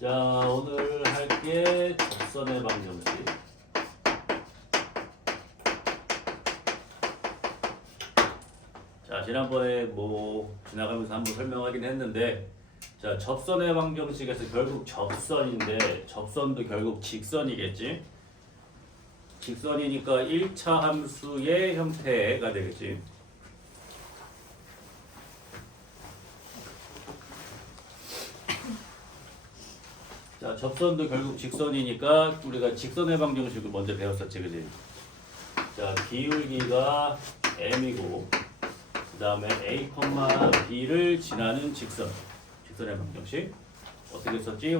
자, 오늘 할게 접선의 방정식. 자, 지난번에 지나가면서 한번 설명하긴 했는데, 자, 접선의 방정식에서 결국 접선인데, 접선도 결국 직선이겠지? 직선이니까 1차 함수의 형태가 되겠지. 자, 접선도 결국 직선이니까 우리가 직선의 방정식을 먼저 배웠었지, 그지? 자, 기울기가 m이고 그 다음에 a, b를 지나는 직선의 방정식 어떻게 썼지?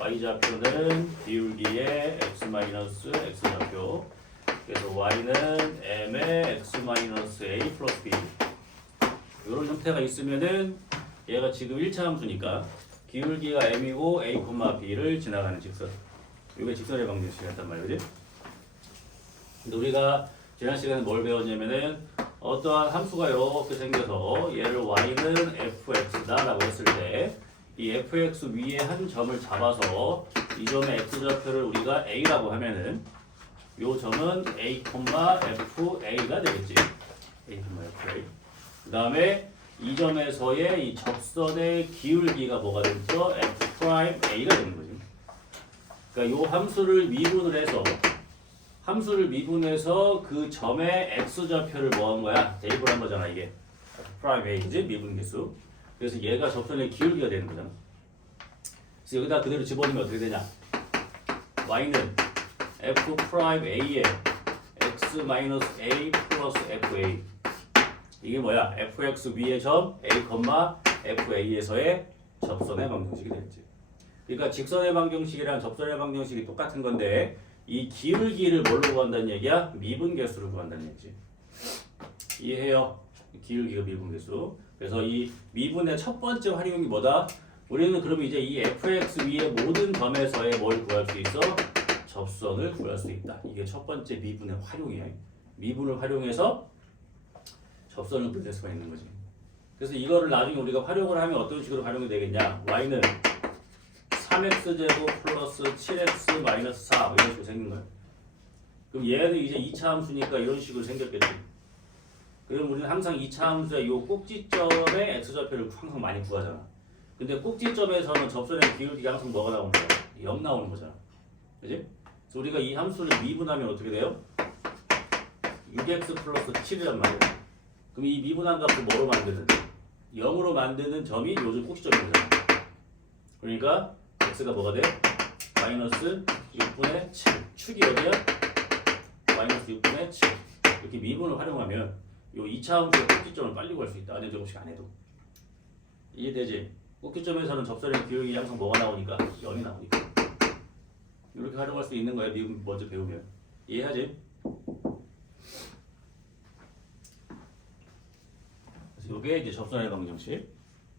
y좌표는 기울기의 x 좌표. 그래서 y는 m의 x-a 플러스 b. 이런 형태가 있으면은 얘가 지금 1차 함수니까 기울기가 m이고 a, b를 지나가는 직선. 이게 직선의 방정식이었단 말이야, 그지? 근데 우리가 지난 시간에 뭘 배웠냐면은 어떠한 함수가 이렇게 생겨서 얘를 y는 fx다라고 했을 때 이 fx 위에 한 점을 잡아서 이 점의 x좌표를 우리가 a라고 하면은 이 점은 a, fa가 되겠지. a, fa. 그 다음에 이 점에서의 이 접선의 기울기가 뭐가 되죠? f'a가 되는 거지. 그러니까 이 함수를 미분해서 그 점의 x좌표를 뭐 한 거야? 대입을 한 거잖아, 이게. f'a지 미분계수. 그래서 얘가 접선의 기울기가 되는 거잖아. 그래서 여기다 그대로 집어넣으면 어떻게 되냐? y는 f'a의 x-a 플러스 fa. 이게 뭐야? fx 위의 점 a, fa에서의 접선의 방정식이 되겠지. 그러니까 직선의 방정식이랑 접선의 방정식이 똑같은 건데 이 기울기를 뭘로 구한다는 얘기야? 미분계수를 구한다는 얘기지. 이해해요? 기울기가 미분계수. 그래서 이 미분의 첫 번째 활용이 뭐다? 우리는 그러면 이제 이 fx 위의 모든 점에서의 뭘 구할 수 있어? 접선을 구할 수 있다. 이게 첫 번째 미분의 활용이야. 미분을 활용해서 접선을 부를 수가 있는 거지. 그래서 이거를 나중에 우리가 활용을 하면 어떤 식으로 활용이 되겠냐? y는 3x제곱 플러스 7x 마이너스 4 이런 식으로 생긴 거야. 그럼 얘는 이제 2차 함수니까 이런 식으로 생겼겠지. 그럼 우리는 항상 2차 함수의 이 꼭지점의 x좌표를 항상 많이 구하잖아. 근데 꼭지점에서는 접선의 기울기가 항상 뭐가 나오는 거야? 0 나오는 거잖아. 그지? 그래서 우리가 이 함수를 미분하면 어떻게 돼요? 6x 플러스 7이란 말이야. 그럼 이 미분한 값을 뭐로 만드는? 0으로 만드는 점이 요즘 꼭지점인 거잖아. 그러니까 x가 뭐가 돼? 마이너스 6분의 7. 축이 어디야? 마이너스 6분의 7. 이렇게 미분을 활용하면 요 2차 함수의 꼭지점을 빨리 구할 수 있다. 안에 조금씩 안 해도. 이해되지? 꼭지점에서는 접선의 기울기 항상 뭐가 나오니까? 0이 나오니까. 이렇게 활용할 수 있는 거야. 미분 먼저 배우면. 이해하지? 그래서 이게 이제 접선의 방정식.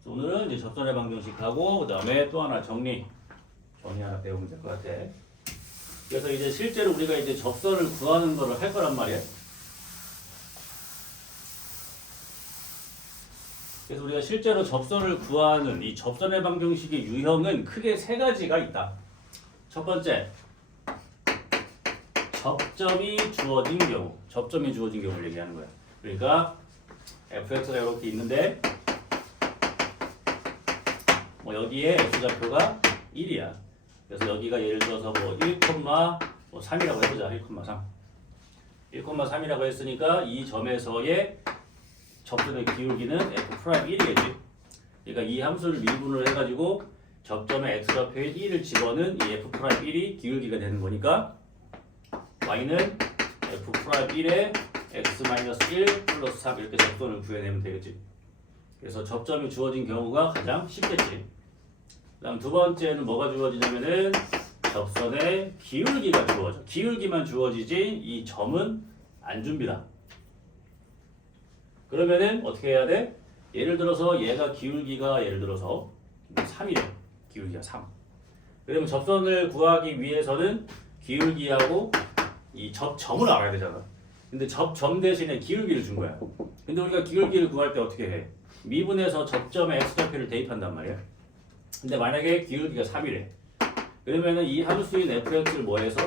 오늘은 이제 접선의 방정식하고 그 다음에 또 하나 정리 하나 배우면 될 것 같아. 그래서 이제 실제로 우리가 이제 접선을 구하는 거를 할 거란 말이야. 그래서 우리가 실제로 접선을 구하는 이 접선의 방정식의 유형은 크게 세 가지가 있다. 첫 번째, 접점이 주어진 경우를 얘기하는 거야. 그러니까 fx가 이렇게 있는데 여기에 x좌표가 1이야. 그래서 여기가 예를 들어서 1,3이라고 해보자. 1,3. 1,3이라고 했으니까 이 점에서의 접선의 기울기는 f'1이겠지. 그러니까 이 함수를 미분을 해가지고 접점의 x좌표에 1을 집어넣은 이 f'1이 기울기가 되는 거니까 y는 f'1에 x-1 플러스 3 이렇게 접선을 구해내면 되겠지. 그래서 접점이 주어진 경우가 가장 쉽겠지. 그 다음 두 번째는 뭐가 주어지냐면은 접선의 기울기가 주어져. 기울기만 주어지지 이 점은 안 줍니다. 그러면은 어떻게 해야 돼? 예를 들어서 얘가 기울기가 예를 들어서 3이래. 기울기가 3. 그러면 접선을 구하기 위해서는 기울기하고 이 접점을 알아야 되잖아. 근데 접점 대신에 기울기를 준 거야. 근데 우리가 기울기를 구할 때 어떻게 해? 미분해서 접점에 x좌표를 대입한단 말이야. 근데 만약에 기울기가 3이래. 그러면은 이 함수인 fx를 뭐해서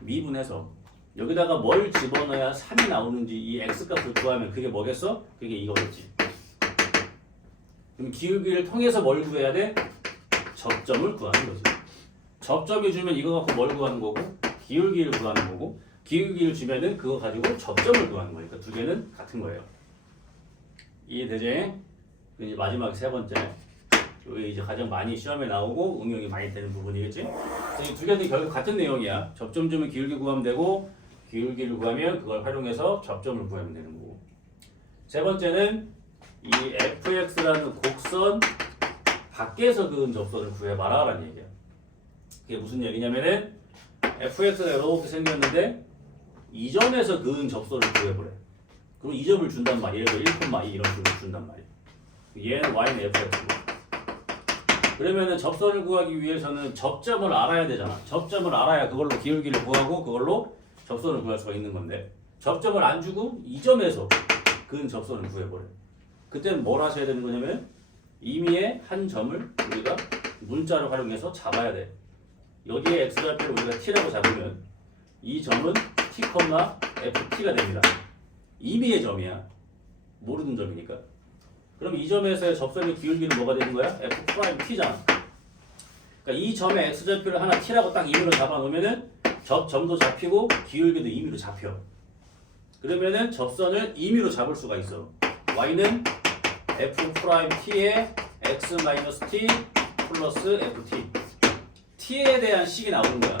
미분해서 여기다가 뭘 집어넣어야 3이 나오는지 이 x값을 구하면 그게 뭐겠어? 그게 이거겠지. 그럼 기울기를 통해서 뭘 구해야 돼? 접점을 구하는 거지. 접점이 주면 이거 갖고 뭘 구하는 거고 기울기를 구하는 거고 기울기를 주면은 그거 가지고 접점을 구하는 거니까 두 개는 같은 거예요. 이해되지? 이제 마지막 세 번째. 여기 이제 가장 많이 시험에 나오고 응용이 많이 되는 부분이겠지? 그래서 이 두 개도 결국 같은 내용이야. 접점 주면 기울기 구하면 되고 기울기를 구하면 그걸 활용해서 접점을 구하면 되는 거고. 세 번째는 이 fx라는 곡선 밖에서 그은 접선을 구해봐라 라는 얘기야. 그게 무슨 얘기냐면은 fx가 이렇게 생겼는데 이 점에서 그은 접선을 구해보래. 그럼 이 점을 준단 말이야. 예를 들어 1,2 이런 식으로 준단 말이야. 얘는 y는 fx고. 그러면은 접선을 구하기 위해서는 접점을 알아야 되잖아. 접점을 알아야 그걸로 기울기를 구하고 그걸로 접선을 구할 수가 있는 건데 접점을 안 주고 이 점에서 그은 접선을 구해버려. 그때는 뭘 하셔야 되는 거냐면 임의의 한 점을 우리가 문자를 활용해서 잡아야 돼. 여기에 x좌표를 우리가 t라고 잡으면 이 점은 t, ft가 됩니다. 임의의 점이야. 모르는 점이니까. 그럼 이 점에서의 접선의 기울기는 뭐가 되는 거야? f't잖아. 그러니까 이 점의 x좌표를 하나 t라고 딱 임의로 잡아놓으면은 점도 잡히고 기울기도 임의로 잡혀. 그러면은 접선을 임의로 잡을 수가 있어. y는 f't의 x-t 플러스 ft. t에 대한 식이 나오는 거야.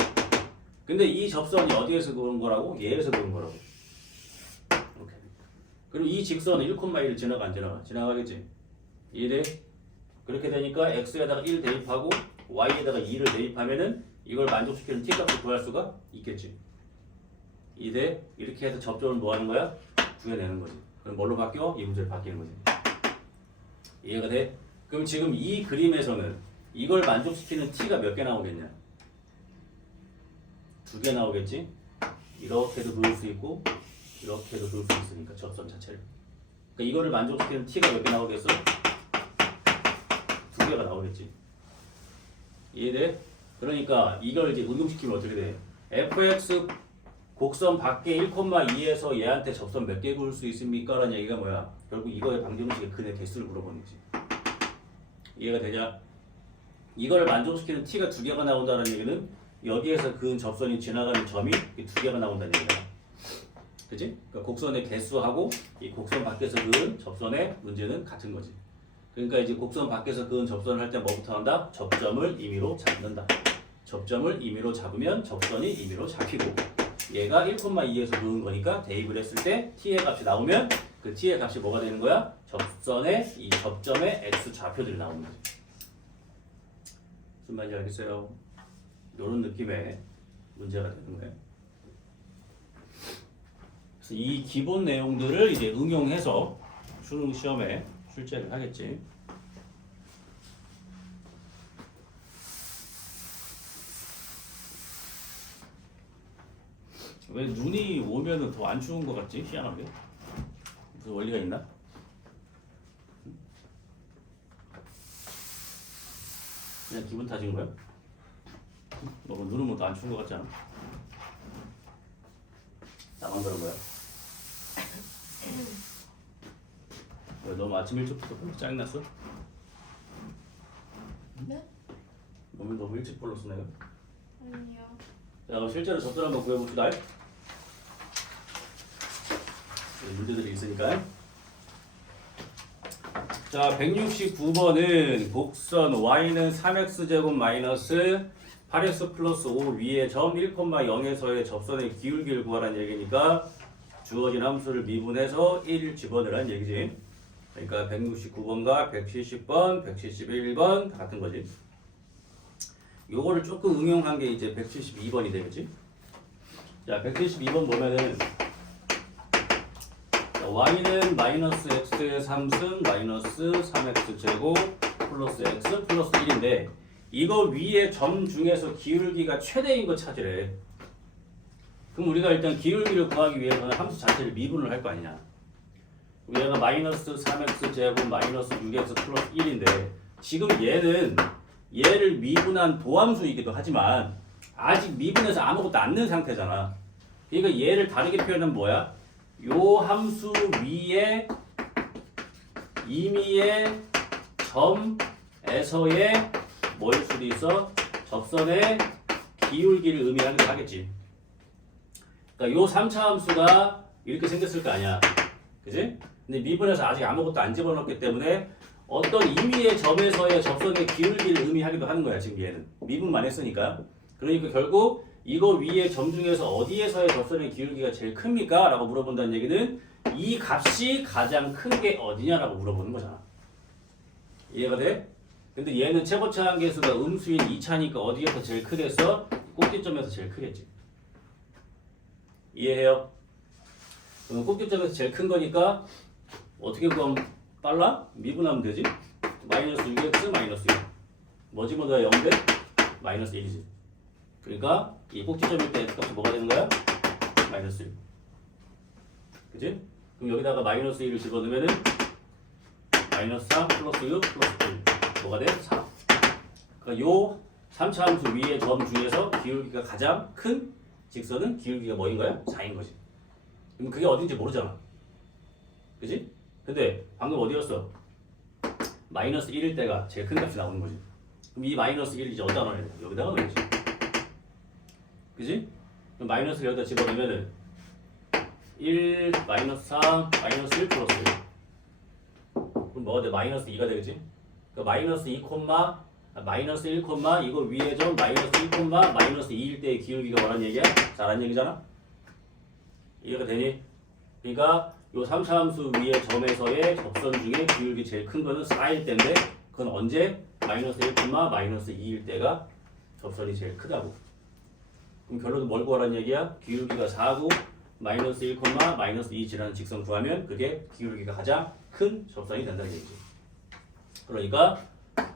근데 이 접선이 어디에서 그런 거라고? 얘에서 그런 거라고. 이렇게. 그리고 이 직선은 1,1 지나가 안 지나가? 지나가겠지. 이해돼? 그렇게 되니까 x에다가 1 대입하고 y에다가 2를 대입하면은 이걸 만족시키는 t값을 구할 수가 있겠지. 이돼? 이렇게 해서 접점을 뭐 하는 거야? 구해내는 거지. 그럼 뭘로 바뀌어? 이 문제를 바뀌는 거지. 이해가 돼? 그럼 지금 이 그림에서는 이걸 만족시키는 t가 몇 개 나오겠냐? 2개 나오겠지? 이렇게도 그을 수 있고 이렇게도 그을 수 있으니까 접선 자체를. 그러니까 이거를 만족시키는 t가 몇 개 나오겠어? 2개가 나오겠지. 이해돼? 그러니까 이걸 이제 응용시키면 어떻게 돼? fx 곡선 밖에 1,2에서 얘한테 접선 몇 개 그을 수 있습니까? 라는 얘기가 뭐야? 결국 이거의 방정식의 근의 개수를 물어보는 거지. 이해가 되냐? 이걸 만족시키는 t가 2개가 나온다는 얘기는 여기에서 그은 접선이 지나가는 점이 2개가 나온다는 얘기야. 그치? 그러니까 곡선의 개수하고 이 곡선 밖에서 그은 접선의 문제는 같은 거지. 그러니까 이제 곡선 밖에서 그은 접선을 할 때 뭐부터 한다? 접점을 임의로 잡는다. 접점을 임의로 잡으면 접선이 임의로 잡히고 얘가 1,2에서 그은 거니까 대입을 했을 때 t의 값이 나오면 그 t의 값이 뭐가 되는 거야? 접선의 이 접점의 x 좌표들이 나오는 거지. 무슨 말인지 알겠어요? 이런 느낌의 문제가 되는 거예요. 그래서 이 기본 내용들을 이제 응용해서 수능 시험에 출제를 하겠지. 왜 눈이 오면은 더 안 추운 것 같지? 희한하게. 무슨 원리가 있나? 그냥 기분 탓인 거야? 너가 눈 오면 더 안 추운 것 같지 않아? 나만 그런 거야? 왜 너무 아침 일찍부터 별로 짜증났어? 네? 몸이 너무 일찍 불렀어 내가? 아니요. 자 그럼 실제로 접선 한번 구해봅시다. 문제들이 있으니까. 자 169번은 곡선 y는 3x제곱 마이너스 8x 플러스 5 위에 점 1,0에서의 접선의 기울기를 구하라는 얘기니까 주어진 함수를 미분해서 1 집어넣으라는 얘기지. 그러니까 169번과 170번, 171번 다 같은 거지. 요거를 조금 응용한 게 이제 172번이 되겠지. 자 172번 보면은 y는 마이너스 x의 3승 마이너스 3x 제곱 플러스 x 플러스 1인데 이거 위에 점 중에서 기울기가 최대인 거 찾으래. 그럼 우리가 일단 기울기를 구하기 위해서는 함수 자체를 미분을 할 거 아니냐. 얘가 마이너스 3x 제곱 마이너스 6x 플러스 1인데 지금 얘는 얘를 미분한 도함수이기도 하지만 아직 미분해서 아무것도 안 넣은 상태잖아. 그러니까 얘를 다르게 표현하면 뭐야? 요 함수 위에 임의의 점에서의 뭐일 수도 있어? 접선의 기울기를 의미하기도 하겠지. 그러니까 요 3차 함수가 이렇게 생겼을 거 아니야. 그지? 근데 미분해서 아직 아무것도 안 집어넣었기 때문에 어떤 임의의 점에서의 접선의 기울기를 의미하기도 하는 거야. 지금 얘는 미분만 했으니까. 그러니까 결국 이거 위에 점 중에서 어디에서의 접선의 기울기가 제일 큽니까? 라고 물어본다는 얘기는 이 값이 가장 큰 게 어디냐라고 물어보는 거잖아. 이해가 돼? 근데 얘는 최고차 한계수가 음수인 2차니까 어디에서 제일 크겠어? 꼭지점에서 제일 크겠지. 이해해요? 그럼 꼭지점에서 제일 큰 거니까 어떻게 구하면 빨라? 미분하면 되지? 마이너스 6x 마이너스 6 뭐 집어넣어야 0대? 마이너스 1이지. 그러니까 이 꼭지점일 때 x값이 뭐가 되는 거야? 마이너스 1. 그치? 그럼 여기다가 마이너스 1을 집어넣으면은 마이너스 3 플러스 6 플러스 1 뭐가 돼? 4. 그러니까 요 3차 함수 위의 점 중에서 기울기가 가장 큰 직선은 기울기가 뭐인 거야? 4인 거지. 그럼 그게 어딘지 모르잖아. 그치? 근데 방금 어디였어? 마이너스 1일 때가 제일 큰 값이 나오는 거지. 그럼 이 마이너스 1을 이제 어디다 넣어야 돼? 여기다가 넣어야지. 그치? 그럼 마이너스를 여기다 집어넣으면은 1, 마이너스 3, 마이너스 1 플러스 1. 그럼 뭐가 돼? 마이너스 2가 되겠지? 그러니까 마이너스 2, 마이너스 1, 이거 위에 점 마이너스 1, 마이너스 2일 때의 기울기가 뭐라는 얘기야? 잘한 얘기잖아? 이해가 되니? 그러니까 요 3차 함수 위에 점에서의 접선 중에 기울기 제일 큰 거는 4일 때인데 그건 언제? 마이너스 1, 마이너스 2일 때가 접선이 제일 크다고. 그럼 결론은 뭘 구하라는 얘기야? 기울기가 4고 마이너스 1, 마이너스 2지라는 직선 구하면 그게 기울기가 가장 큰 접선이 된다는 얘기지. 그러니까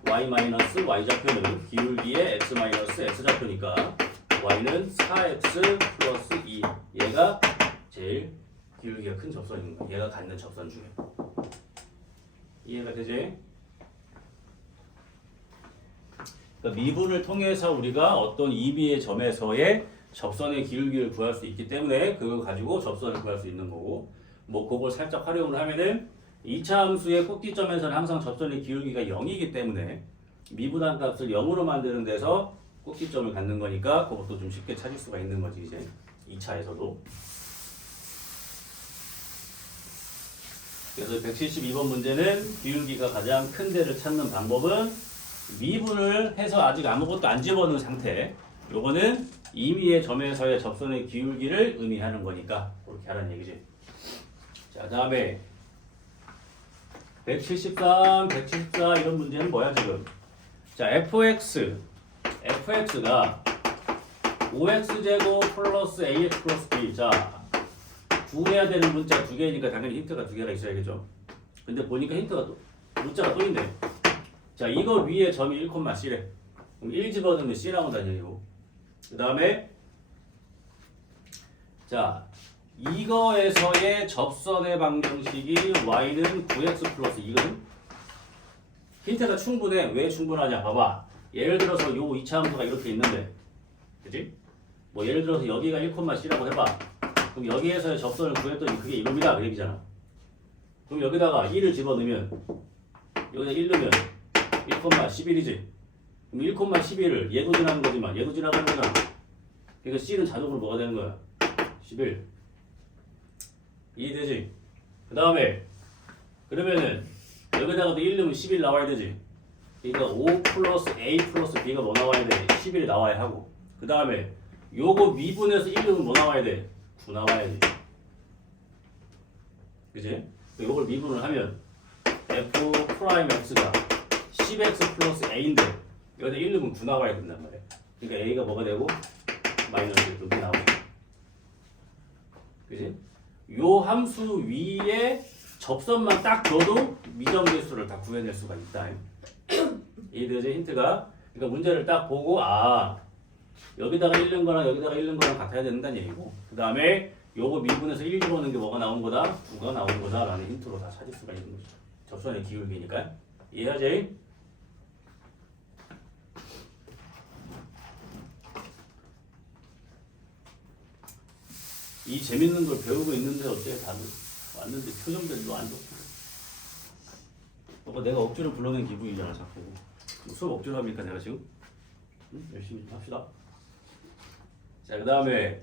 y-y좌표는 기울기의 x-x좌표니까 y는 4x 플러스 2 얘가 제일 기울기가 큰 접선인 거야. 얘가 갖는 접선 중에. 이해가 되지? 그러니까 미분을 통해서 우리가 어떤 임의의 점에서의 접선의 기울기를 구할 수 있기 때문에 그걸 가지고 접선을 구할 수 있는 거고, 뭐 그걸 살짝 활용을 하면은 2차 함수의 꼭지점에서는 항상 접선의 기울기가 0이기 때문에 미분한 값을 0으로 만드는 데서 꼭지점을 갖는 거니까 그것도 좀 쉽게 찾을 수가 있는 거지 이제 2차에서도. 그래서 172번 문제는 기울기가 가장 큰 데를 찾는 방법은 미분을 해서 아직 아무것도 안 집어넣은 상태. 요거는 임의의 점에서의 접선의 기울기를 의미하는 거니까 그렇게 하라는 얘기지. 자, 다음에 173, 174 이런 문제는 뭐야 지금? 자, fx가 5x제곱 플러스 ax 플러스 b. 자, 구해야 되는 문자 두 개니까 당연히 힌트가 두 개가 있어야겠죠. 근데 보니까 힌트가 또 문자가 또 있네. 자, 이거 위에 점이 1,c래. 그럼 1 집어넣으면 c 나온다는 얘기고. 그 다음에 자, 이거에서의 접선의 방정식이 y는 9x 플러스 2거든. 힌트가 충분해. 왜 충분하냐? 봐봐. 예를 들어서 요 2차 함수가 이렇게 있는데, 그치? 뭐 예를 들어서 여기가 1,c라고 해봐. 그럼 여기에서의 접선을 구했더니 그게 이놈이다 그 얘기잖아. 그럼 여기다가 2를 집어넣으면 여기다 1 넣으면 1,11이지. 그럼 1,11을 얘도 지나는 거지만 얘도 지나가는 거잖아. 그러니까 C는 자동으로 뭐가 되는 거야? 11. 이해되지? 그 다음에 그러면은 여기다가도 1 넣으면 11 나와야 되지. 그러니까 5 플러스 A 플러스 B가 뭐 나와야 돼? 11 나와야 하고. 그 다음에 요거 미분해서 1 넣으면 뭐 나와야 돼? 9 나와야지. 그치? 요걸 미분을 하면 f 프라임 x가 10x 플러스 a인데 여기다 1 넣으면 9 나와야 된단 말이야. 그러니까 a가 뭐가 되고 마이너스 이렇게 나오죠. 그치? 요 함수 위에 접선만 딱 줘도 미정계수를 다 구해낼 수가 있다. 이해되지? 힌트가. 그러니까 문제를 딱 보고 여기다가 1 넣은 거랑 여기다가 1 넣은 거랑 같아야 된다는 얘기고, 그 다음에 요거 미분해서 1 집어넣는 게 뭐가 나온 거다? 9가 나오는 거다 라는 힌트로 다 찾을 수가 있는 거죠. 접선의 기울기니까. 이해하지? 이 재밌는 걸 배우고 있는데 어째 다들 왔는데 표정들도 안 좋고. 내가 억지로 불러낸 기분이잖아 자꾸. 수업 억지로 합니까 내가 지금? 응? 열심히 좀 합시다. 자, 그 다음에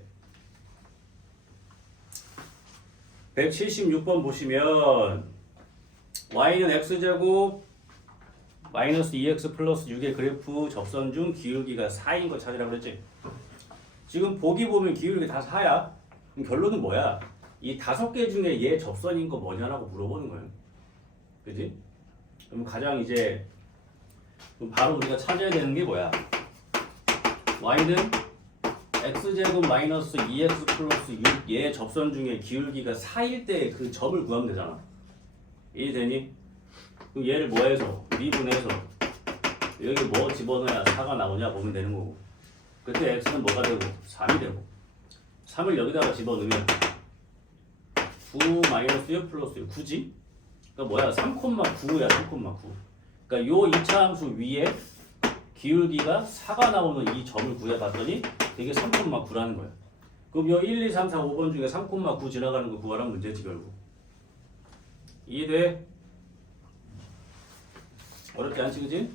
176번 보시면 y는 x제곱 마이너스 2x 플러스 6의 그래프 접선 중 기울기가 4인 거 찾으라고 그랬지. 지금 보기 보면 기울기 다 4야. 그럼 결론은 뭐야? 이 5개 중에 얘 접선인 거 뭐냐라고 물어보는 거예요. 그지? 그럼 가장 이제 바로 우리가 찾아야 되는 게 뭐야? y는 x제곱 마이너스 2x 플러스 6 얘 접선 중에 기울기가 4일 때 그 점을 구하면 되잖아. 이해되니? 그럼 얘를 뭐 해서? 미분해서 여기 뭐 집어넣어야 4가 나오냐 보면 되는 거고, 그때 x는 뭐가 되고? 3이 되고, 3을 여기다가 집어넣으면 9 마이너스 6 플러스 6 9지? 그러니까 뭐야? 3,9야 3,9. 그러니까 요 2차 함수 위에 기울기가 4가 나오는 이 점을 구해봤더니 이게 3,9라는 거야. 그럼 요 1, 2, 3, 4, 5번 중에 3,9 지나가는 거 구하라는 문제지 결국. 이해돼? 어렵지 않지 그지?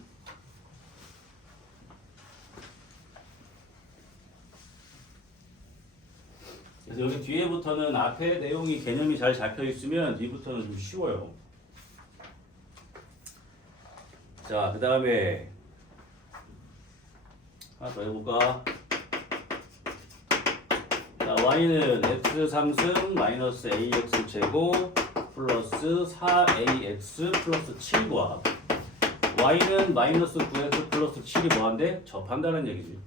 그래서 여기 뒤에부터는 앞에 내용이 개념이 잘 잡혀 있으면 뒤부터는 좀 쉬워요. 자, 그 다음에 하나 더 해볼까? 자, y는 x 3승 마이너스 ax 제곱 플러스 4ax 플러스 7과 y는 마이너스 9x 플러스 7이 뭐한데? 접한다는 얘기지.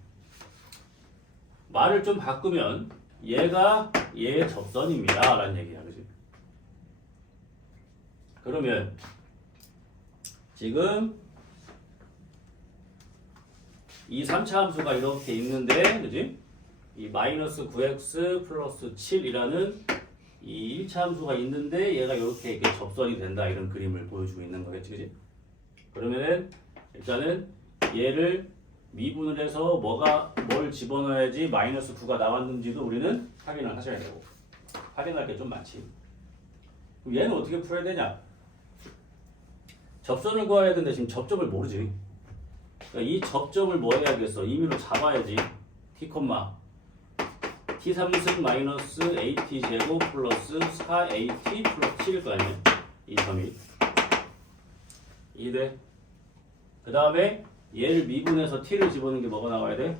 말을 좀 바꾸면 얘가 얘의 접선입니다 라는 얘기야. 그지? 그러면 지금 이 3차 함수가 이렇게 있는데, 그지? 이 마이너스 9x 플러스 7이라는 이 1차 함수가 있는데 얘가 이렇게 접선이 된다 이런 그림을 보여주고 있는 거겠지, 그지? 그러면은 일단은 얘를 미분을 해서 뭘 집어넣어야지 마이너스 9가 나왔는지도 우리는 확인을 하셔야 되고, 확인할 게 좀 많지. 그럼 얘는 어떻게 풀어야 되냐? 접선을 구해야 되는데 지금 접점을 모르지. 그러니까 이 접점을 뭐 해야겠어? 임의로 잡아야지. t, t 3승 마이너스 at 제곱 플러스 4at 플러스 7일 거 아니야? 이 점이. 이해돼? 그 다음에 얘를 미분해서 t를 집어넣는 게 뭐가 나와야 돼?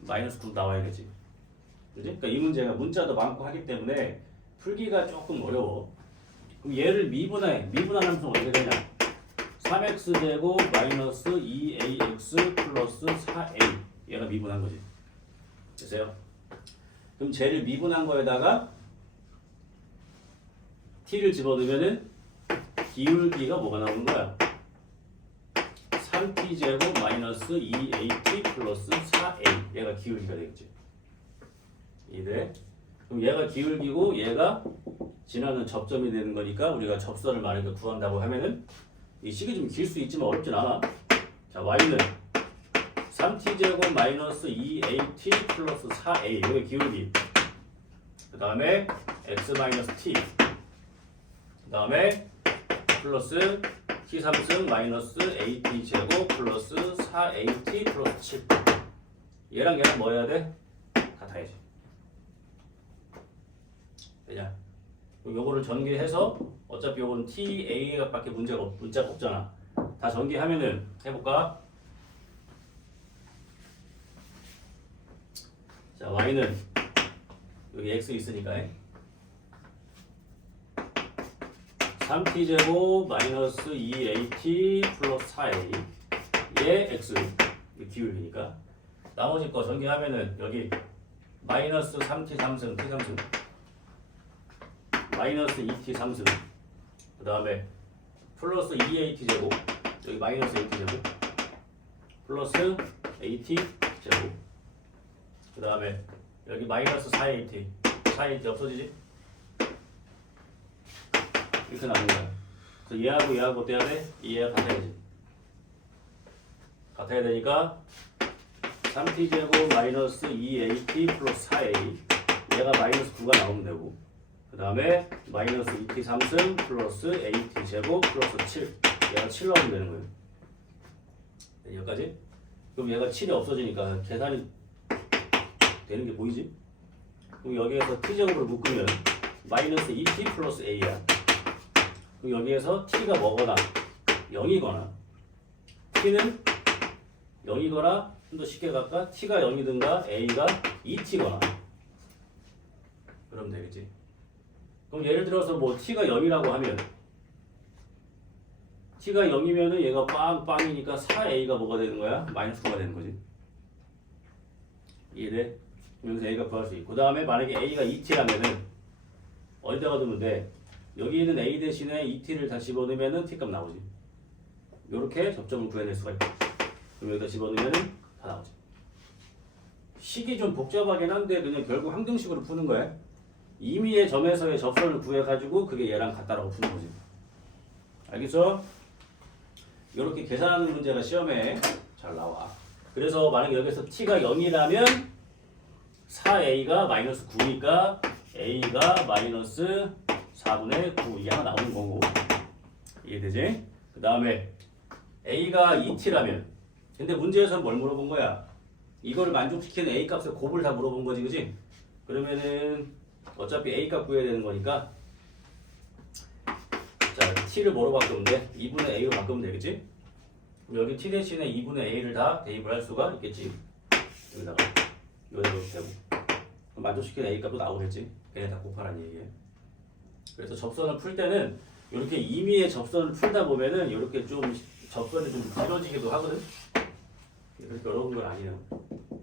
마이너스 9 나와야겠지. 그지? 그러니까 이 문제가 문자도 많고 하기 때문에 풀기가 조금 어려워. 그럼 얘를 미분한 함수는 어떻게 되냐? 3x 제곱 마이너스 2ax 플러스 4a 얘가 미분한 거지. 됐어요? 그럼 쟤를 미분한 거에다가 t를 집어넣으면은 기울기가 뭐가 나오는 거야? 3t 제곱 마이너스 2at 플러스 4a 얘가 기울기가 되겠지. 이래. 그럼 얘가 기울기고 얘가 지나는 접점이 되는 거니까 우리가 접선을 만약에 구한다고 하면은 이 식이 좀 길 수 있지만 어렵진 않아. 자, y는 3t 제곱 마이너스 2at 플러스 4a 이게 기울기. 그 다음에 x 마이너스 t. 그 다음에 플러스 t 3승 마이너스 at 제곱 플러스 4at 플러스 7. 얘랑 뭐 해야 돼? 같아야지. 되냐? 요거를 전개해서 어차피 요거는 TA밖에 문자가 없잖아. 다 전개하면은 해볼까? 자, Y는 여기 X 있으니까 3T제곱 마이너스 2AT 플러스 4A 얘 X 기울기니까 나머지 거 전개하면은 여기 마이너스 3T 3승 T 3승 마이너스 2t 3승 그 다음에 플러스 2at 제곱 여기 마이너스 at 제곱 플러스 at 제곱 그 다음에 여기 마이너스 4at 4at 없어지지? 이렇게 나오는 거야. 그래서 얘하고 어때야 돼? 얘가 같아야지. 같아야 되니까 3t 제곱 마이너스 2at 플러스 4a 얘가 마이너스 9가 나오면 되고 그 다음에 마이너스 2t 3승 플러스 at 제곱 플러스 7 얘가 7 나오면 되는 거예요. 여기까지? 그럼 얘가 7이 없어지니까 계산이 되는 게 보이지? 그럼 여기에서 t제곱으로 묶으면 마이너스 2t 플러스 a야. 그럼 여기에서 t가 뭐거나 0이거나 t는 0이거나 좀 더 쉽게 갈까? t가 0이든가 a가 2t거나 그러면 되겠지. 그럼 예를 들어서 뭐 t가 0이라고 하면 t가 0이면은 얘가 빵이니까 4a가 뭐가 되는 거야? 마이너스 9가 되는 거지. 이해돼? 여기서 a가 구할 수 있고 그 다음에 만약에 a가 2t라면은 어디다가 두면 돼? 여기 있는 a 대신에 2t를 다 집어넣으면은 t값 나오지. 요렇게 접점을 구해낼 수가 있고 그럼 여기다 집어넣으면은 다 나오지. 식이 좀 복잡하긴 한데 그냥 결국 항등식으로 푸는 거야. 임의의 점에서의 접선을 구해가지고 그게 얘랑 같다라고 푸는 거지. 알겠죠? 이렇게 계산하는 문제가 시험에 잘 나와. 그래서 만약에 여기서 t가 0이라면 4a가 마이너스 9니까 a가 마이너스 4분의 9 이게 하나 나오는 거고 이해되지? 그 다음에 a가 2t라면 근데 문제에서 뭘 물어본 거야? 이걸 만족시키는 a 값의 곱을 다 물어본 거지 그지? 그러면은 어차피 a 값 구해야 되는 거니까 자 t를 뭐로 바꾸면 돼? 2분의 a로 바꾸면 되겠지? 그럼 여기 t 대신에 2분의 a를 다 대입을 할 수가 있겠지. 여기다가 이렇게 되고 그럼 만족시키는 a 값도 나오겠지. 걔네 다 곱하라는 얘기예요. 그래서 접선을 풀 때는 이렇게 임의의 접선을 풀다 보면은 이렇게 좀 접선이 좀 길어지기도 하거든. 그렇게 어려운 건 아니에요.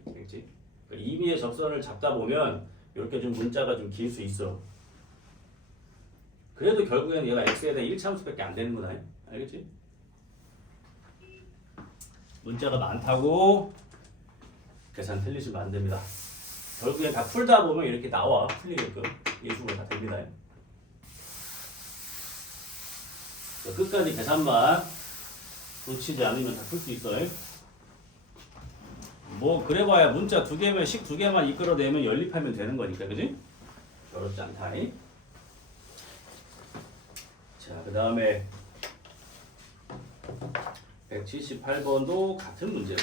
알겠지? 그러니까 임의의 접선을 잡다 보면 이렇게 좀 문자가 좀 길 수 있어. 그래도 결국에는 얘가 x에 대한 1차함수밖에 안 되는 거다. 알겠지? 문자가 많다고 계산 틀리시면 안 됩니다. 결국에 다 풀다 보면 이렇게 나와. 풀리게끔. 예수가 다 됩니다. 끝까지 계산만 놓치지 않으면 다 풀 수 있어요. 뭐 그래봐야 문자 2개면 식 2개만 이끌어내면 연립하면 되는 거니까 그지? 어렵지 않다. 자, 그 다음에 178번도 같은 문제고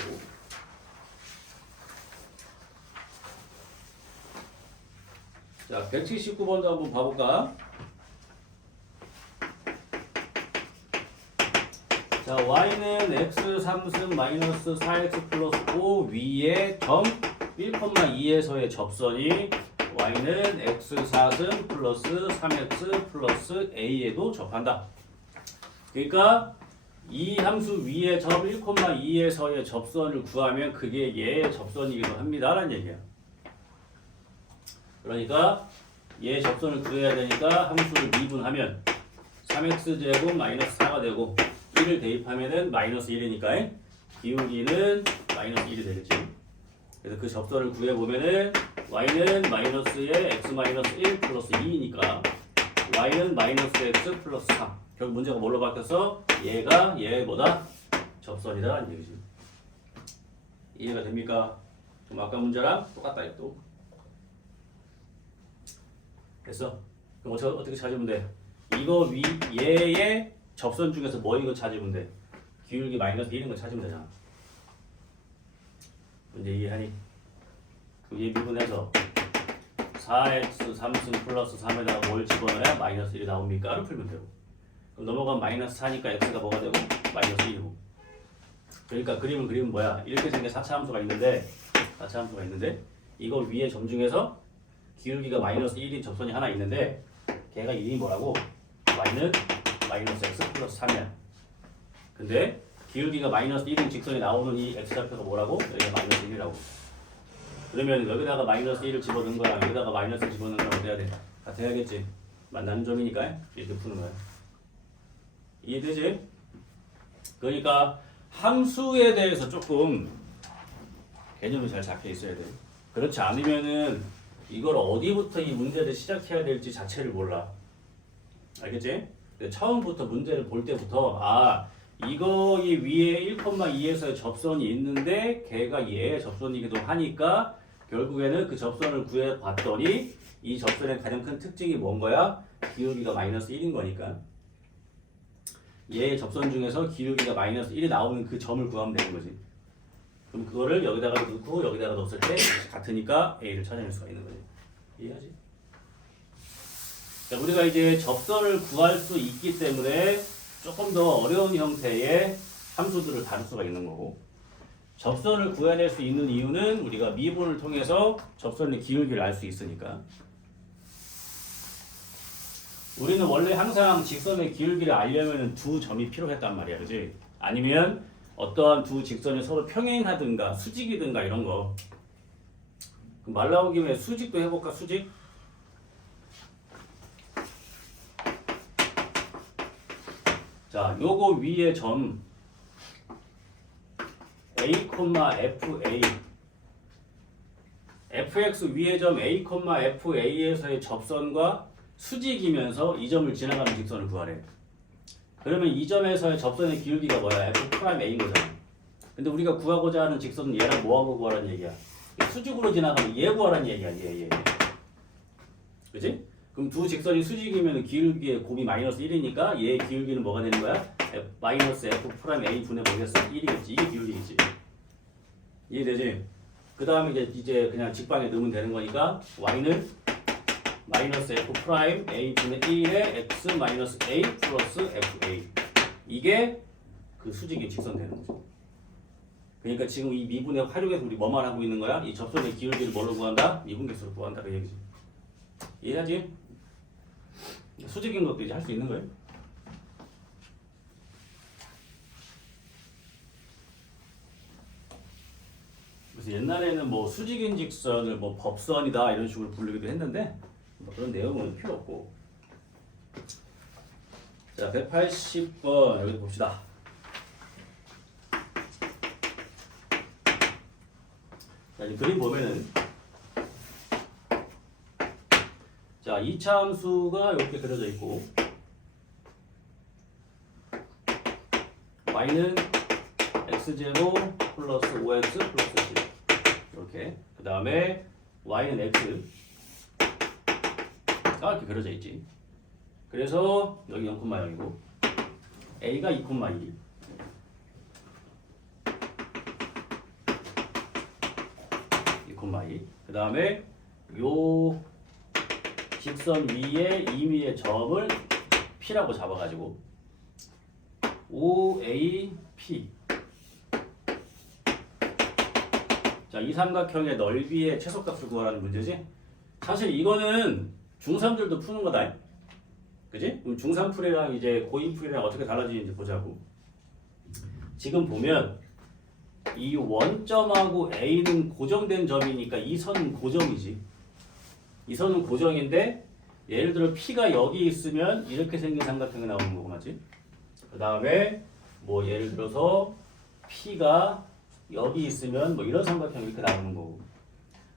자 179번도 한번 봐볼까? 자 y는 x 3승 마이너스 4x 플러스 5 위에 점 1,2에서의 접선이 y는 x 4승 플러스 3x 플러스 a에도 접한다. 그러니까 이 함수 위에 점 1,2에서의 접선을 구하면 그게 얘의 접선이기도 합니다 라는 얘기야. 그러니까 얘의 접선을 구해야 되니까 함수를 미분하면 3x제곱 마이너스 4가 되고 1을 대입하면은 마이너스 1이니까 기울기는 마이너스 1이 되겠지. 그래서 그 접선을 구해보면은 y는 마이너스에 x 마이너스 1 플러스 2니까 y는 마이너스 x 플러스 3. 결국 문제가 뭘로 바뀌었어? 얘가 얘보다 접선이다라는 얘기지. 이해가 됩니까? 좀 아까 문제랑 똑같다 또. 됐어? 그럼 어떻게 찾으면 돼? 이거 얘의 접선 중에서 뭐 이거 찾으면 돼? 기울기 마이너스 1인 거 찾으면 되잖아. 문제 이해하니? 그럼 얘 미분해서 4x 3승 플러스 3에다가 뭘 집어넣어야 마이너스 1이 나옵니까? 를 풀면 되고 그럼 넘어가면 마이너스 4니까 x가 뭐가 되고? 마이너스 1이고 그러니까 그림은 뭐야? 이렇게 생긴 4차 함수가 있는데 이거 위에 점 중에서 기울기가 마이너스 1인 접선이 하나 있는데 걔가 이름이 뭐라고? y는 마이너스 x 플러스 3이야. 근데 기울기가 마이너스 1인 직선이 나오는 이 x좌표가 뭐라고? 여기가 마이너스 1이라고. 그러면 여기다가 마이너스 1을 집어넣은 거랑 여기다가 마이너스 집어넣은 거랑 어때야 돼? 같아야겠지. 만나는 점이니까 이렇게 푸는 거야. 이해되지? 그러니까 함수에 대해서 조금 개념이 잘 잡혀 있어야 돼. 그렇지 않으면은 이걸 어디부터 이 문제를 시작해야 될지 자체를 몰라. 알겠지? 처음부터 문제를 볼 때부터 이거 이 위에 1,2에서의 접선이 있는데 걔가 얘의 접선이기도 하니까 결국에는 그 접선을 구해봤더니 이 접선의 가장 큰 특징이 뭔 거야? 기울기가 마이너스 1인 거니까 얘 접선 중에서 기울기가 마이너스 1이 나오는 그 점을 구하면 되는 거지. 그럼 그거를 여기다가 넣고 여기다가 넣었을 때 같으니까 A를 찾아낼 수가 있는 거지. 이해하지? 자, 우리가 이제 접선을 구할 수 있기 때문에 조금 더 어려운 형태의 함수들을 다룰 수가 있는 거고, 접선을 구해낼 수 있는 이유는 우리가 미분을 통해서 접선의 기울기를 알 수 있으니까. 우리는 원래 항상 직선의 기울기를 알려면 두 점이 필요했단 말이야, 그지? 아니면 어떠한 두 직선이 서로 평행하든가 수직이든가 이런 거. 말 나온 김에 수직도 해볼까, 수직? 자, 요거 위에 점 A, FA fx 위의 점 A, FA에서의 접선과 수직이면서 이 점을 지나가는 직선을 구하래. 그러면 이 점에서의 접선의 기울기가 뭐야? F'A인 거잖아. 근데 우리가 구하고자 하는 직선은 얘랑 뭐하고 구하라는 얘기야? 수직으로 지나가면 얘 구하라는 얘기야. 얘. 그치? 그럼 두 직선이 수직이면 기울기의 곱이 마이너스 1이니까 얘의 기울기는 뭐가 되는 거야? 마이너스 F'A 분의 뭐겠어? 1이겠지. 이게 기울기겠지. 이해되지? 그 다음에 이제 그냥 직방에 넣으면 되는 거니까 y는 마이너스 F'A 분의 1의 x 마이너스 a 플러스 FA. 이게 그 수직의 직선 되는 거죠. 그러니까 지금 이 미분의 활용해서 우리 뭐만 하고 있는 거야? 이 접선의 기울기를 뭘로 구한다? 미분계수로 구한다 그 얘기지. 이해하지? 수직인 것도 이제 할 수 있는 거예요. 그래서 옛날에는 뭐 수직인 직선을 뭐 법선이다 이런 식으로 부르기도 했는데 뭐 그런 내용은 필요 없고. 자, 180번 여기 봅시다. 자, 이 그림 보면은 자, 2차 함수가 이렇게 그려져 있고 y는 x제곱 플러스 5x 플러스 10 이렇게. 그 다음에 y는 x가 이렇게 그려져 있지. 그래서 여기 0,0이고 a가 2,2 2,2. 그 다음에 요 직선 위에 임의의 점을 P라고 잡아가지고 OAP. 자, 이 삼각형의 넓이의 최소값을 구하라는 문제지. 사실 이거는 중3들도 푸는 거다. 그지? 그럼 중3풀이랑 이제 고2풀이랑 어떻게 달라지는지 보자고. 지금 보면 이 원점하고 A는 고정된 점이니까 이 선은 고정이지. 이 선은 고정인데 예를 들어 P가 여기 있으면 이렇게 생긴 삼각형이 나오는 거고 맞지? 그 다음에 뭐 예를 들어서 P가 여기 있으면 뭐 이런 삼각형이 이렇게 나오는 거고.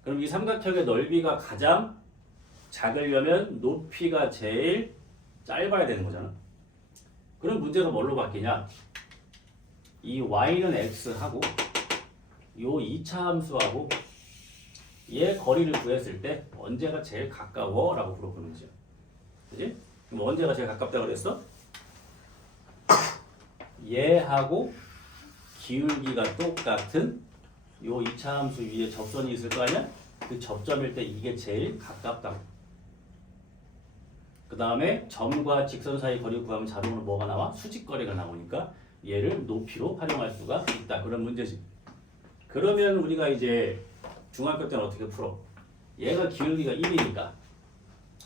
그럼 이 삼각형의 넓이가 가장 작으려면 높이가 제일 짧아야 되는 거잖아. 그럼 문제가 뭘로 바뀌냐? 이 y는 x하고 요 2차 함수하고 얘 거리를 구했을 때 언제가 제일 가까워? 라고 물어보는 거죠. 그치? 그럼 언제가 제일 가깝다고 그랬어? 얘하고 기울기가 똑같은 요 2차 함수 위에 접선이 있을 거 아니야? 그 접점일 때 이게 제일 가깝다고. 그 다음에 점과 직선 사이 거리 구하면 자동으로 뭐가 나와? 수직거리가 나오니까 얘를 높이로 활용할 수가 있다. 그런 문제지. 그러면 우리가 이제 중학교 때는 어떻게 풀어? 얘가 기울기가 1이니까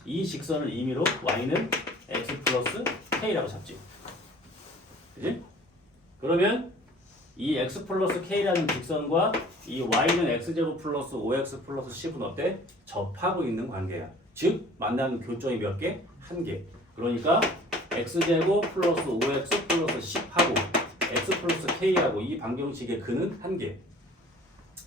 이 직선을 임의로 y는 x 플러스 k라고 잡지. 그지? 그러면 이 x 플러스 k라는 직선과 이 y는 x제곱 플러스 5x 플러스 10은 어때? 접하고 있는 관계야. 즉 만나는 교점이 몇 개? 한 개. 그러니까 x제곱 플러스 5x 플러스 10하고 x 플러스 k하고 이 방정식의 근은 한 개.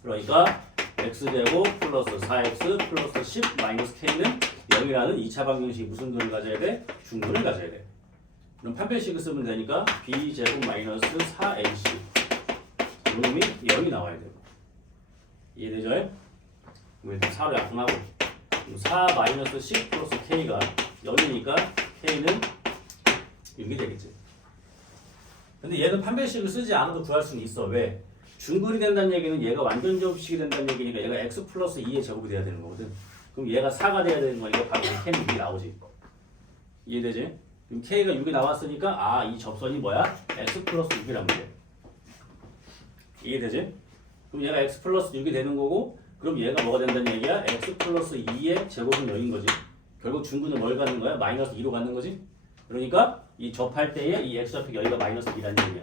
그러니까 x제곱 플러스 4x 플러스 10 마이너스 k는 0이라는 2차 방정식이 무슨 근을 가져야 돼? 중근을 가져야 돼. 그럼 판별식을 쓰면 되니까 b제곱 마이너스 4ac 이놈이 0이 나와야 돼요. 이해되죠? 일단 4로 약분하고 4 마이너스 10 플러스 K가 0이니까 K는 6이 되겠지. 근데 얘는 판별식을 쓰지 않아도 구할 수는 있어. 왜? 중근이 된다는 얘기는 얘가 완전 접식이 된다는 얘기니까 얘가 x 플러스 2의 제곱이 돼야 되는 거거든. 그럼 얘가 4가 돼야 되는 거니까 바로 K는 6이 나오지. 이해되지? 그럼 K가 6이 나왔으니까 이 접선이 뭐야? x 플러스 6이란 말이야. 이해되지? 그럼 얘가 x 플러스 6이 되는 거고 그럼 얘가 뭐가 된다는 얘기야? x 플러스 2의 제곱은 0인 거지. 결국 중근은 뭘 갖는 거야? 마이너스 2로 갖는 거지. 그러니까 이 접할 때에 이 x좌표 여기가 마이너스 2라는 얘기야.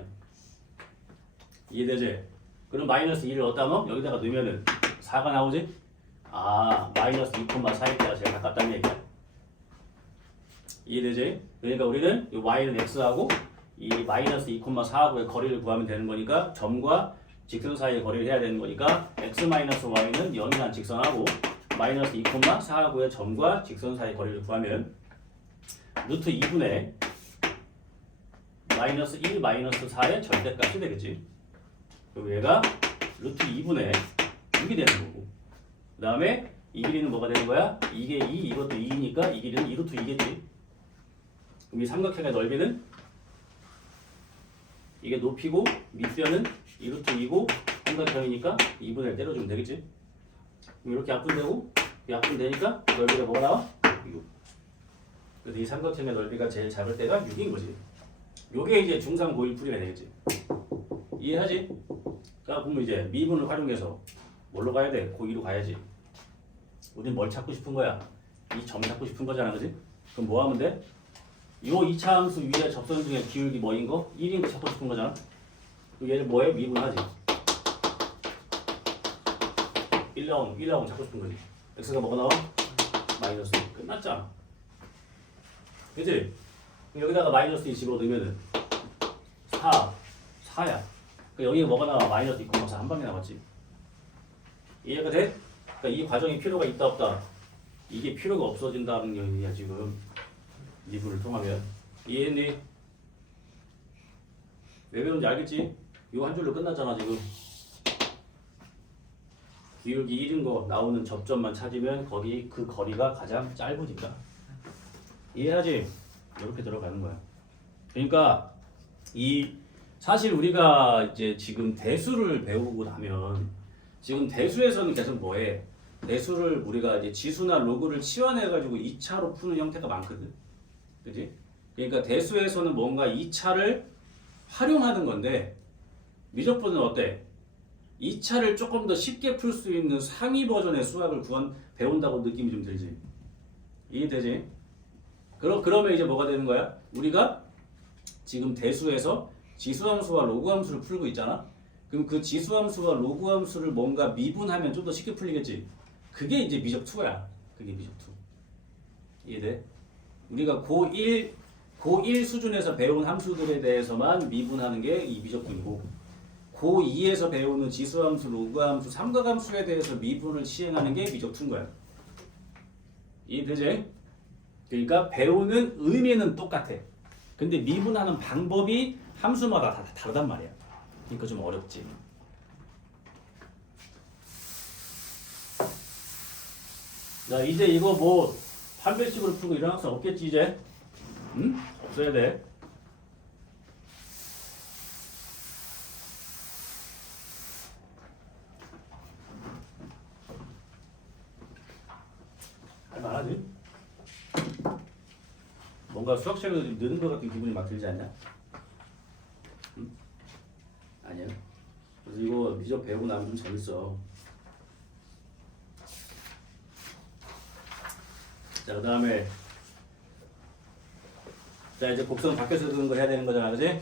이해되지? 그럼 마이너스 2를 어디다 넣어? 여기다가 넣으면은 4가 나오지? 마이너스 2,4일 때가 제일 가깝다는 얘기야. 이해되지? 그러니까 우리는 이 y는 x하고 이 마이너스 2,4하고의 거리를 구하면 되는 거니까 점과 직선 사이의 거리를 해야 되는 거니까 x-y는 0이란 직선하고 마이너스 2,4하고의 점과 직선 사이의 거리를 구하면 루트 2분의 마이너스 1 마이너스 4의 절대값이 되겠지. 그리고 얘가 루트 2분의 6이 되는 거고 그 다음에 이 길이는 뭐가 되는 거야? 이게 2, 이것도 2니까 이 길이는 2루트 2겠지. 그럼 이 삼각형의 넓이는 이게 높이고 밑변은 2루트 2고 삼각형이니까 2분의 1 때려주면 되겠지. 그럼 이렇게 약분되고 약분되니까 넓이가 뭐가 나와? 6. 그래서 이 삼각형의 넓이가 제일 작을 때가 6인 거지. 요게 이제 중3 고1 풀이가 되겠지. 이해하지? 그러니까 보면 이제 미분을 활용해서 뭘로 가야 돼? 고2로 가야지. 우린 뭘 찾고 싶은 거야? 이 점 찾고 싶은 거잖아, 그지? 그럼 뭐 하면 돼? 요 2차 함수 위에 접선 중에 기울기 뭐인 거? 1인 거 찾고 싶은 거잖아. 그럼 얘를 뭐해? 미분하지. 1나오면 찾고 싶은 거지. x가 뭐가 나와? 마이너스 1. 끝났잖아. 그치? 여기다가 마이너스 2 집어넣으면은 4야. 그러니까 여기에 뭐가 나와? 마이너스 2,4 한 방에 나왔지. 이해가 돼? 그러니까 이 과정이 필요가 있다 없다. 이게 필요가 없어진다는 얘기야 지금. 미분을 통하면. 이해했니? 왜 그런지 알겠지? 이거 한 줄로 끝났잖아 지금. 기울기 1인 거 나오는 접점만 찾으면 거기 그 거리가 가장 짧으니까. 이해하지? 이렇게 들어가는 거야. 그러니까 사실 우리가 이제 지금 대수를 배우고 나면 지금 대수에서는 계속 뭐해? 대수를 우리가 이제 지수나 로그를 치환해 가지고 2차로 푸는 형태가 많거든. 그지? 그러니까 대수에서는 뭔가 2차를 활용하는 건데 미적분은 어때? 2차를 조금 더 쉽게 풀 수 있는 상위 버전의 수학을 배운다고 느낌이 좀 들지. 이해되지? 그러면 이제 뭐가 되는 거야? 우리가 지금 대수에서 지수함수와 로그함수를 풀고 있잖아? 그럼 그 지수함수와 로그함수를 뭔가 미분하면 좀 더 쉽게 풀리겠지? 그게 이제 미적2야. 그게 미적2. 이해돼? 우리가 고1 수준에서 배운 함수들에 대해서만 미분하는 게 이 미적2이고 고2에서 배우는 지수함수, 로그함수, 삼각함수에 대해서 미분을 시행하는 게 미적2인 거야. 이해되지? 그러니까 배우는 의미는 똑같아. 근데 미분하는 방법이 함수마다 다 다르단 말이야. 그러니까 좀 어렵지. 자, 이제 이거 뭐 판별식으로 풀고 이런 학생 없겠지 이제? 응? 없어야 돼. 할 만하지? 뭔가 수학 시간이 좀 느는 것 같은 기분이 막 들지 않냐? 응? 아니야. 그래서 이거 미적 배우고 나면 좀 재밌어. 자, 그 다음에 자 이제 곡선 밖에서 그는 거 해야 되는 거잖아, 그지?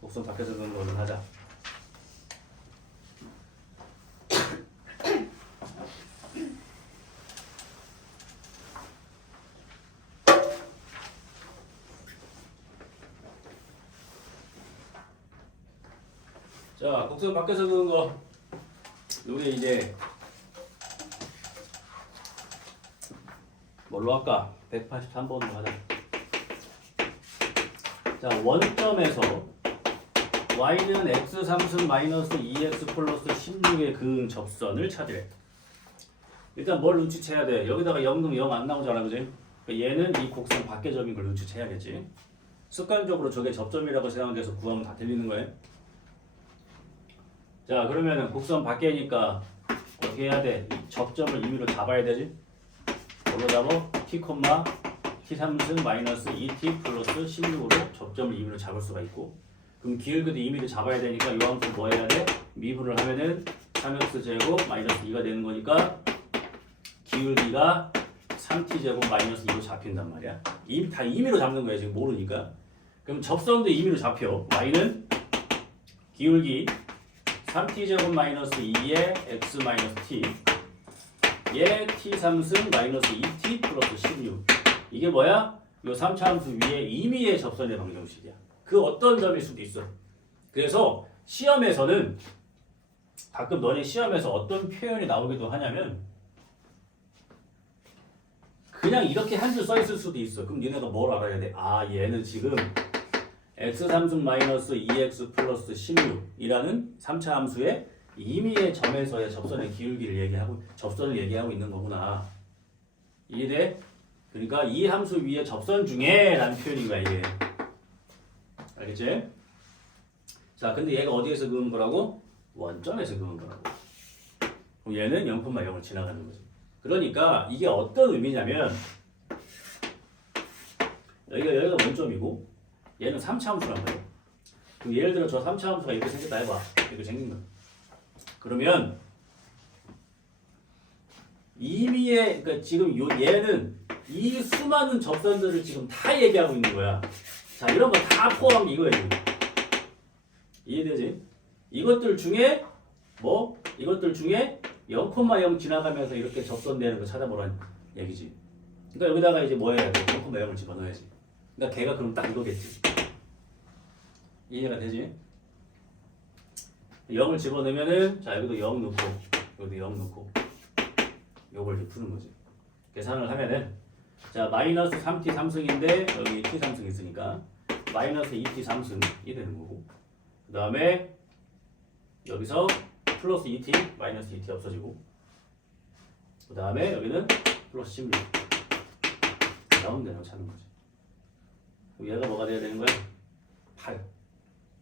곡선 밖에서 그는 거 얼른 하자. 자, 곡선 밖에서 그은 거 요게 이제 뭘로 할까? 183번으로 하자. 자, 원점에서 y는 x 3승 마이너스 2x 플러스 16의 그은 접선을 찾으래. 일단 뭘 눈치채야 돼? 여기다가 0 넣으면 0 안 나오잖아, 그지? 그러니까 얘는 이 곡선 밖의 점인 걸 눈치채야겠지. 습관적으로 저게 접점이라고 생각돼서 구하면 다 틀리는 거예요. 자, 그러면은 곡선 밖에니까 어떻게 해야 돼? 이 접점을 임의로 잡아야 되지? 뭘로 잡어? t, t3승 마이너스 2t 플러스 16으로 접점을 임의로 잡을 수가 있고, 그럼 기울기도 임의로 잡아야 되니까 이 함수 뭐 해야 돼? 미분을 하면은 3x제곱 마이너스 2가 되는 거니까 기울기가 3t제곱 마이너스 2로 잡힌단 말이야. 다 임의로 잡는 거야, 지금 모르니까. 그럼 접선도 임의로 잡혀. y는 기울기 3t제곱 마이너스 2의 x 마이너스 t 얘 t3승 마이너스 2t 플러스 16. 이게 뭐야? 요 3차 함수 위에 임의의 접선의 방정식이야. 그 어떤 점일 수도 있어. 그래서 시험에서는 가끔 너네 시험에서 어떤 표현이 나오기도 하냐면 그냥 이렇게 한 줄 써 있을 수도 있어. 그럼 니네가 뭘 알아야 돼? 아, 얘는 지금 x3승 마이너스 2x 플러스 16이라는 3차 함수의 임의의 점에서의 접선의 기울기를 얘기하고 접선을 얘기하고 있는 거구나. 이해돼? 그러니까 이 함수 위에 접선 중에 라는 표현인 거야, 이게. 알겠지? 자, 근데 얘가 어디에서 그은 거라고? 원점에서 그은 거라고. 그럼 얘는 0,0을 지나가는 거지. 그러니까 이게 어떤 의미냐면 여기가 원점이고 얘는 3차 함수란 말이야. 그럼 예를 들어 저 3차 함수가 이렇게 생겼다 해봐. 이렇게 생긴 거야. 그러면 임의의 그러니까 지금 얘는 이 수많은 접선들을 지금 다 얘기하고 있는 거야. 자, 이런 거 다 포함한 게 이거야, 지금. 이해되지? 이것들 중에 이것들 중에 0,0 지나가면서 이렇게 접선되는 거 찾아보라는 얘기지. 그러니까 여기다가 이제 뭐 해야 돼? 0,0을 집어넣어야지. 그러니까 걔가 그럼 딱 이거겠지. 이해가 되지? 0을 집어넣으면은 자, 여기도 0 넣고 여기도 0 넣고 요걸 이제 푸는 거지. 계산을 하면은 자, 마이너스 3t 3승인데 여기 t 3승 있으니까 마이너스 2t 3승이 되는 거고, 그 다음에 여기서 플러스 2t 마이너스 2t 없어지고, 그 다음에 여기는 플러스 16 나오면 되는 거 찾는 거지. 그럼 얘가 뭐가 돼야 되는 거야? 8.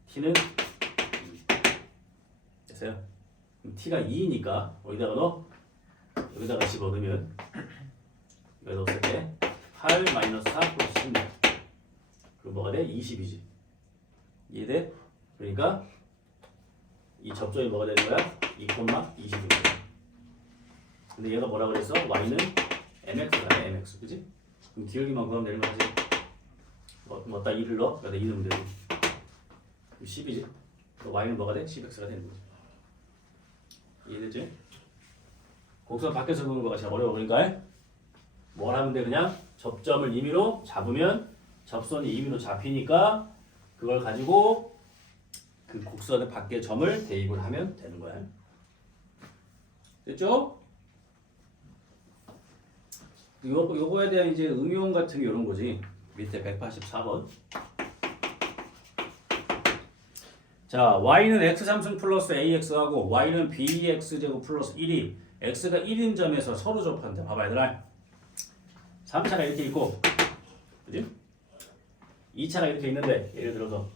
t는 2. 됐어요? 그럼 t가 2니까 어디다가 넣어? 여기다가 집어넣으면 여기다 넣었을 때 8 마이너스 4 플러스 16. 그럼 뭐가 돼? 20이지. 이해돼? 그러니까 이 접점이 뭐가 되는 거야? 2,20이거든. 근데 얘가 뭐라 그랬어? y는 mx가 mx, 그지? 그럼 기울기만 구하면 되는 거지. 뭐 딱 2를 넣어? 여기다 2 넣으면 되고. 그럼 10이지? 그럼 y는 뭐가 돼? 10x가 되는 거지. 이해됐지? 곡선 밖에서 보는 거가 제일 어려워. 그러니까 뭘 하면 돼? 그냥 접점을 임의로 잡으면 접선이 임의로 잡히니까 그걸 가지고 그 곡선의 밖의 점을 대입을 하면 되는 거야. 됐죠? 요거에 대한 이제 응용 같은 게 이런 거지. 밑에 184번. 자, y는 x3승 플러스 ax하고 y는 bx제곱 플러스 1이 x가 1인 점에서 서로 접한다. 봐봐, 얘들아. 3차가 이렇게 있고, 그지? 2차가 이렇게 있는데, 예를 들어서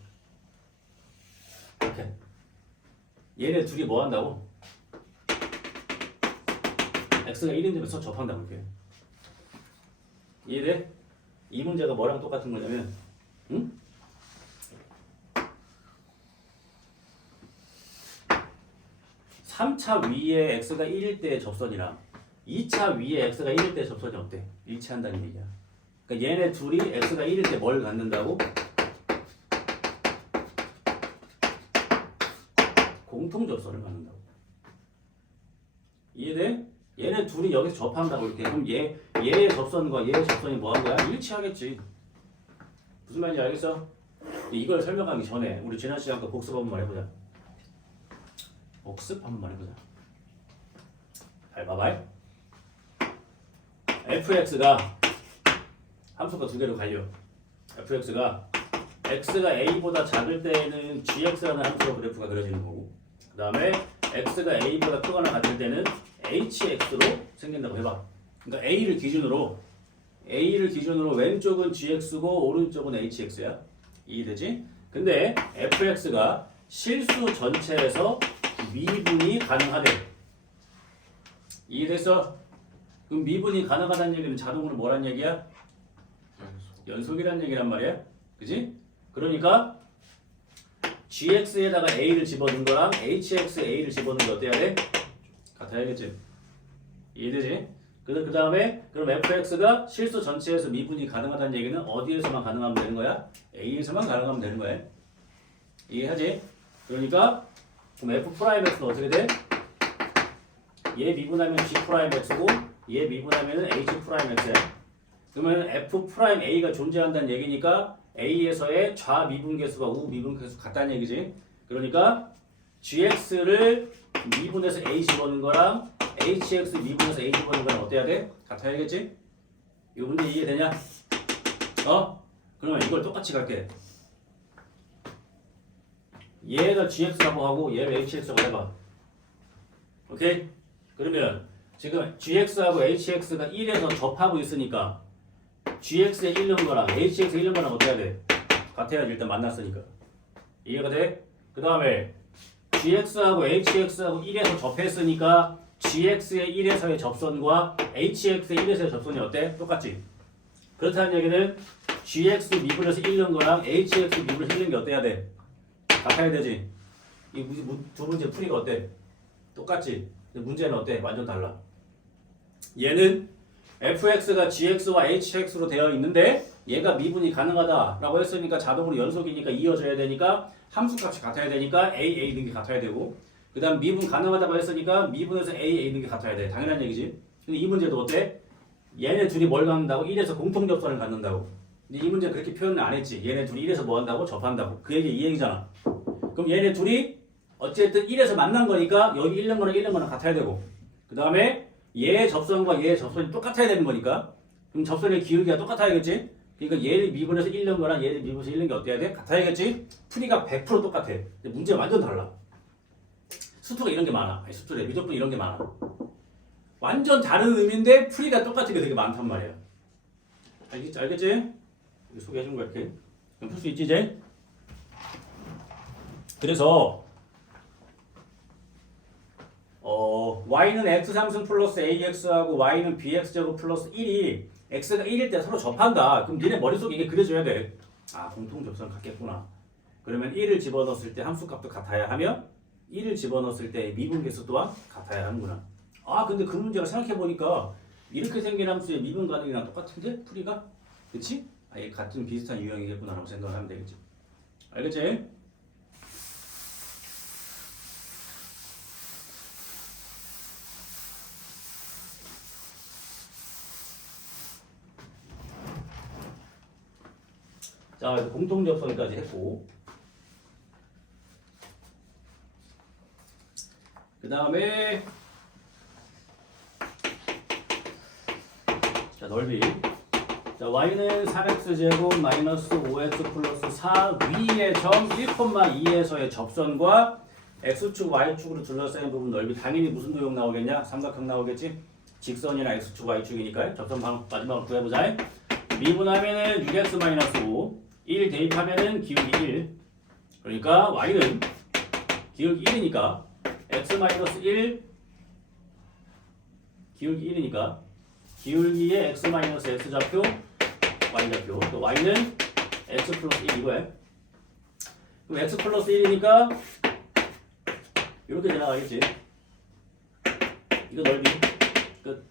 이렇게 얘네 둘이 뭐 한다고? x가 1인 점에서 접한다고. 이렇게. 이해돼? 이 문제가 뭐랑 똑같은 거냐면, 응? 3차 위에 x가 1일 때의 접선이랑 2차 위에 x가 1일 때의 접선이 어때? 일치한다는 얘기야. 그러니까 얘네 둘이 x가 1일 때 뭘 갖는다고? 공통 접선을 갖는다고. 이해돼? 얘네 둘이 여기서 접한다고 이렇게. 그럼 얘의 접선과 얘의 접선이 뭐 한 거야? 일치하겠지. 무슨 말인지 알겠어? 이걸 설명하기 전에 우리 지난 시간 거 복습 한번 해보자. 복습 한번 해보자. 잘 봐봐. fx가 함수가 두 개로 갈려. fx가 x가 a보다 작을 때에는 gx라는 함수로 그래프가 그려지는 거고, 그 다음에 x가 a보다 크거나 같을 때는 hx로 생긴다고 해봐. 그러니까 A를 기준으로 왼쪽은 GX고 오른쪽은 HX야. 이해되지? 근데 FX가 실수 전체에서 미분이 가능하대. 이해됐어? 그럼 미분이 가능하다는 얘기는 자동으로 뭐란 얘기야? 연속이란 얘기란 말이야. 그지? 그러니까 GX에다가 A를 집어넣은 거랑 HX에 A를 집어넣은 게 어때야 돼? 같아야겠지? 이해되지? 그 다음에 그럼 FX가 실수 전체에서 미분이 가능하다는 얘기는 어디에서만 가능하면 되는 거야? A에서만 가능하면 되는 거야. 이해하지? 그러니까 그럼 F'X는 어떻게 돼? 얘 미분하면 G'X고 얘 미분하면 H'X야. 그러면 F'A가 존재한다는 얘기니까 A에서의 좌미분계수가 우미분계수 같다는 얘기지. 그러니까 GX를 미분해서 A 집어넣는 거랑 HX 미분해서 A 집어넣는 거랑 어때야 돼? 같아야겠지? 이 문제 이해되냐? 그러면 이걸 똑같이 갈게. 얘가 GX라고 하고 얘를 HX라고 해봐. 오케이? 그러면 지금 GX하고 HX가 1에서 접하고 있으니까 GX에 1 넣은 거랑 HX에 1 넣은 거랑 어때야 돼? 같아야지. 일단 만났으니까. 이해가 돼? 그 다음에 GX하고 HX하고 1에서 접했으니까 GX의 1에서의 접선과 HX의 1에서의 접선이 어때? 똑같지? 그렇다는 얘기는 GX 미분해서 1 넣은 거랑 HX 미분해서 1 넣은 게 어때야 돼? 같아야 되지? 이 두 문제 풀이가 어때? 똑같지? 근데 문제는 어때? 완전 달라. 얘는 fx가 gx와 hx로 되어 있는데 얘가 미분이 가능하다라고 했으니까 자동으로 연속이니까 이어져야 되니까 함수값이 같아야 되니까 a 있는 게 같아야 되고 그 다음 미분 가능하다고 했으니까 미분에서 a 있는 게 같아야 돼. 당연한 얘기지. 근데 이 문제도 어때? 얘네 둘이 뭘 갖는다고? 1에서 공통접선을 갖는다고. 근데 이 문제 그렇게 표현을 안 했지. 얘네 둘이 1에서 뭐 한다고? 접한다고. 그 얘기 이 얘기잖아. 그럼 얘네 둘이 어쨌든 1에서 만난 거니까 여기 1는 거랑 1는 거랑 같아야 되고 그 다음에 얘의 접선과 얘의 접선이 똑같아야 되는 거니까 그럼 접선의 기울기가 똑같아야겠지? 그러니까 얘를 미분해서 1는 거랑 얘를 미분해서 1는 게 어때야 돼? 같아야겠지? 풀이가 100% 똑같아. 근데 문제가 완전 달라. 수투가 이런 게 많아. 아니 수투래. 미적분 이런 게 많아. 완전 다른 의미인데 풀이가 똑같은 게 되게 많단 말이야. 알겠지? 소개해준 거야 이렇게. 그럼 풀 수 있지 이제? 그래서 y는 x3승 플러스 ax하고 y는 bx제곱 플러스 1이 x가 1일 때 서로 접한다. 그럼 니네 머릿속에 이게 그려져야 돼. 아 공통 접선 같겠구나. 그러면 1을 집어넣었을 때 함수값도 같아야 하며 1을 집어넣었을 때 미분계수 또한 같아야 하는구나. 아 근데 그 문제가 생각해보니까 이렇게 생긴 함수의 미분 가능이랑 똑같은데? 풀이가? 그치? 아예 같은 비슷한 유형이겠구나 라고 생각하면 되겠지. 알겠지? 자, 그래서 공통접선까지 했고 그 다음에 자 넓이 자 y는 3x제곱 마이너스 5x 플러스 4 위의 점 1,2에서의 접선과 x축 y축으로 둘러싸인 부분 넓이 당연히 무슨 도형 나오겠냐? 삼각형 나오겠지? 직선이나 x축 y축이니까 접선 마지막으로 구해보자. 미분하면은 6x 마이너스 5 1 대입하면은 기울기 1 그러니까 y는 기울기 1이니까 x 마이너스 1 기울기 1이니까 기울기의 x 마이너스 x 좌표 y 좌표 또 y는 x 플러스 1 이거야. 그럼 x 플러스 1이니까 이렇게 지나가겠지. 이거 넓이 끝.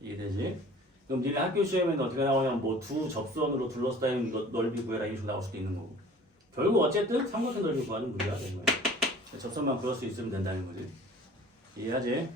이해되지? 그럼 니네 학교 시험에는 어떻게 나오냐면 뭐 두 접선으로 둘러싸인 넓이 구해라 이런 식으로 나올 수도 있는 거고 결국 어쨌든 삼각형 넓이 구하는 문제가 되는 거야. 접선만 구할 수 있으면 된다는 거지. 이해하지?